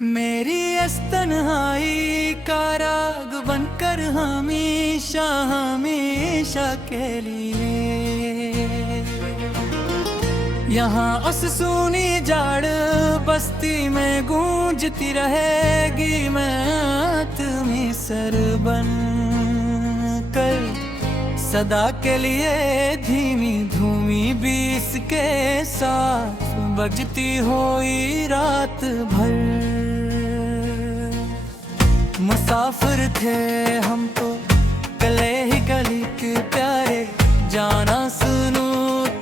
मेरी इस तन्हाई का राग बनकर हमेशा हमेशा के लिए यहाँ उस सूनी जाड़ बस्ती में गूंजती रहेगी। मैं तुम्हें सर बन कर सदा के लिए धीमी धूमी बीस के साथ बजती हुई रात भर। मुसाफिर थे हम तो गले ही गली के प्यारे, जाना सुनू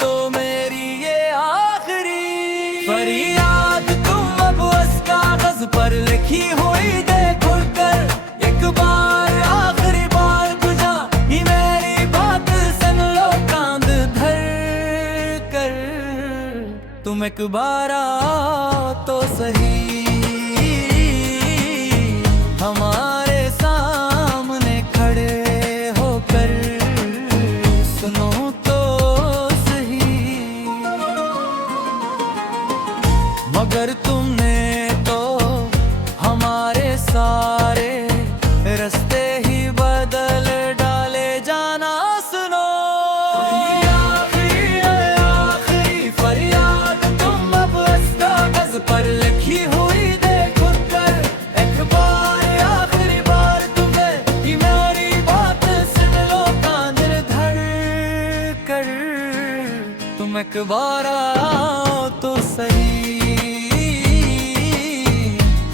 तो मेरी ये आखिरी फरियाद। तुम अब उस कागज पर लिखी हुई देखो कर एक बार आखिरी बार बुझा ही मेरी बात सुन लो कांद धर कर। तुम एक बार आओ तो सही हमारे सामने खड़े होकर सुनो तो सही। मगर तुमने तो हमारे सारे रास्ते ही बदल डाले, जाना सुनो आखिरी फरियाद। तुम अब इस कागज पर लिखी हुई देखो कर एक बार आखिरी बार तुम्हें ही मेरी बात सुन लो कान धर कर। तुम एक बार आओ तो सही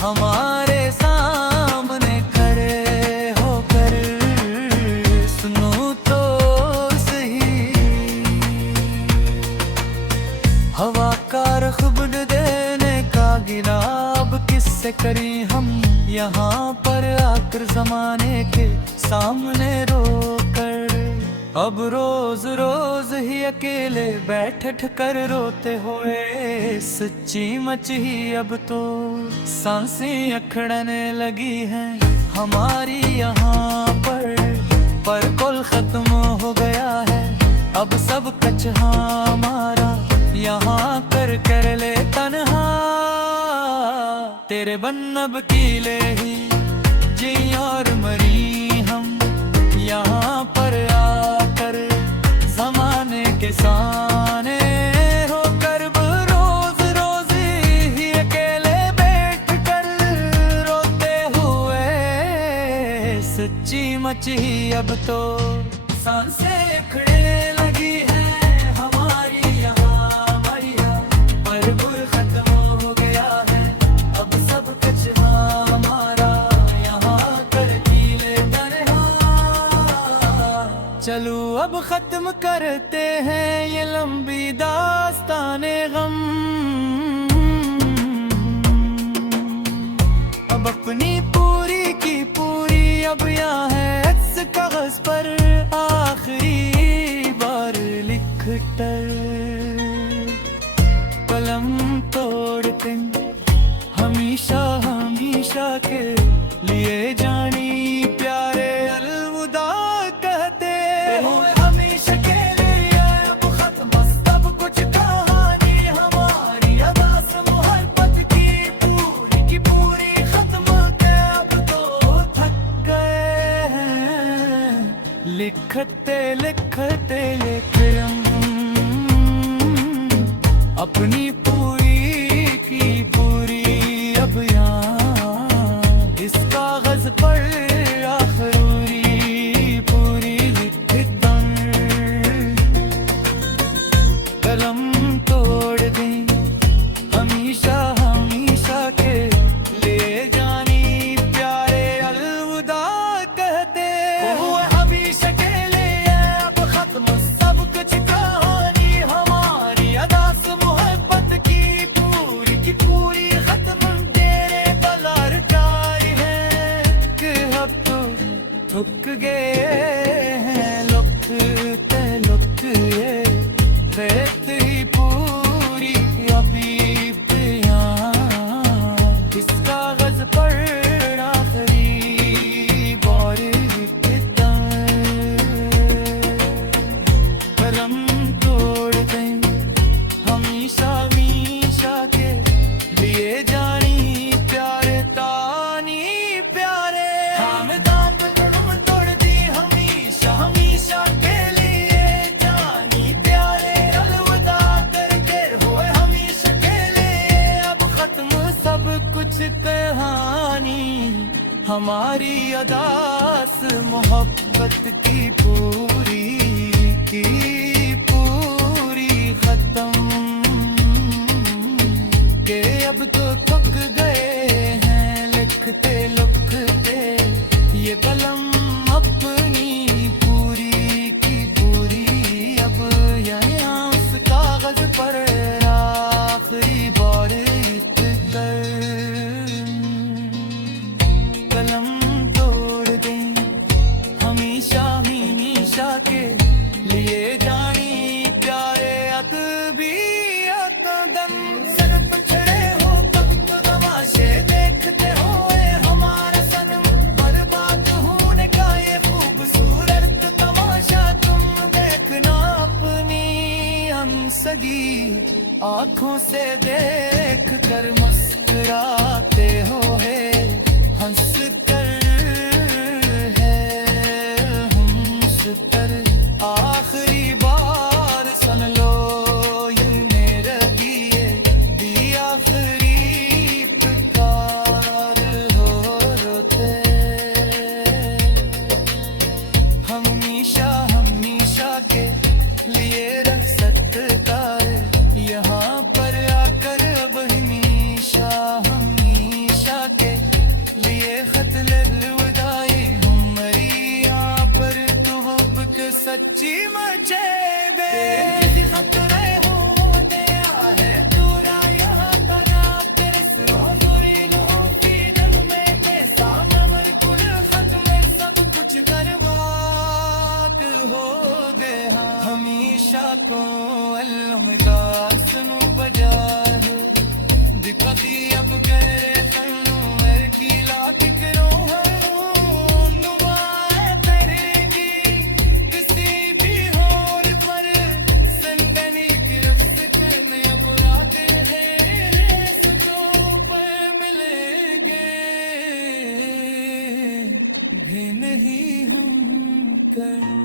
हमारे सामने खड़े होकर सुनो तो सही। हवा का रुख बदल देने का गिला अब किससे करी हम, यहाँ पर आकर जमाने के सामने रोकर। अब रोज रोज ही अकेले बैठ कर रोते हुए सच्ची मच ही अब तो सांसें अखड़ने लगी हैं हमारी यहाँ पर कुल खत्म हो गया है अब सब कच हमारा। यहाँ कर ले तन्हा तेरे बन्नब कीले ही जी और मरी हम। यहाँ पर आकर जमाने के साने होकर रोज रोज ही अकेले बैठ कर रोते हुए सच्ची मची अब तो सांसें खड़े लगी है हमारी यहाँ मरिया। पर गुर खत्म हो गया है अब सब कुछ हमारा। यहाँ कर कीले तन्हा चलो अब खत्म करते हैं ये लंबी दास्ताने गम। अब अपनी पूरी की पूरी अब यहाँ है इस कागज पर आखिरी बार लिख कर। कलम तोड़ते हमेशा हमेशा के लिए जानी प्यारे अलविदा कहते हुए हमेशा के लिए अब खत्म सब कुछ कहानी हमारी। अदास मोहब्बत की पूरी खत्म के अब तो थक गए हैं लिखते लिखते ये फिल्म अपनी पूरी की पूरी अब यहाँ इस कागज पर आखिरी पूरी लिख दम। कलम तोड़ दें हमेशा हमेशा के ले जानी प्यारे अलविदा कहते हुए हमेशा के लिए कुछ कहानी हमारी अदास मोहब्बत की पूरी खत्म के अब तो थक गए हैं लिखते लिखते ये कलम अपनी पूरी की पूरी। अब यहाँ उस कागज पर आखिरी बार इश्क कर कलम तोड़ दें हमेशा हमेशा के लिए जानी प्यारे अतबीयत दम सर पछड़े हो कब तो तमाशे देखते हो हमारा सनम बर्बाद होने का ये खूबसूरत तमाशा तुम देखना अपनी अनसगी आँखों से देख कर मुस्कुराते हो हंस कर कर आखिरी बार सुन लो ये मेरे लिए दी आखिरी पुकार हो रोते हमेशा हमेशा के लिए रख सकता है यहाँ पर आकर अब हमेशा हमेशा के लिए खत ललविदाई हमारी यहाँ पर तू अब के सच्ची मचे बे किसी खतरे हो दिया है दूरा यहाँ बना तेरे सुरी लूं की दिल में पैसा मगर कुल खत में सब कुछ बर्बाद हो गया हमेशा को अलविदा सुनो बजा है दिखा दी अब करे तनु मेरे की लाख करो भी नहीं हम कर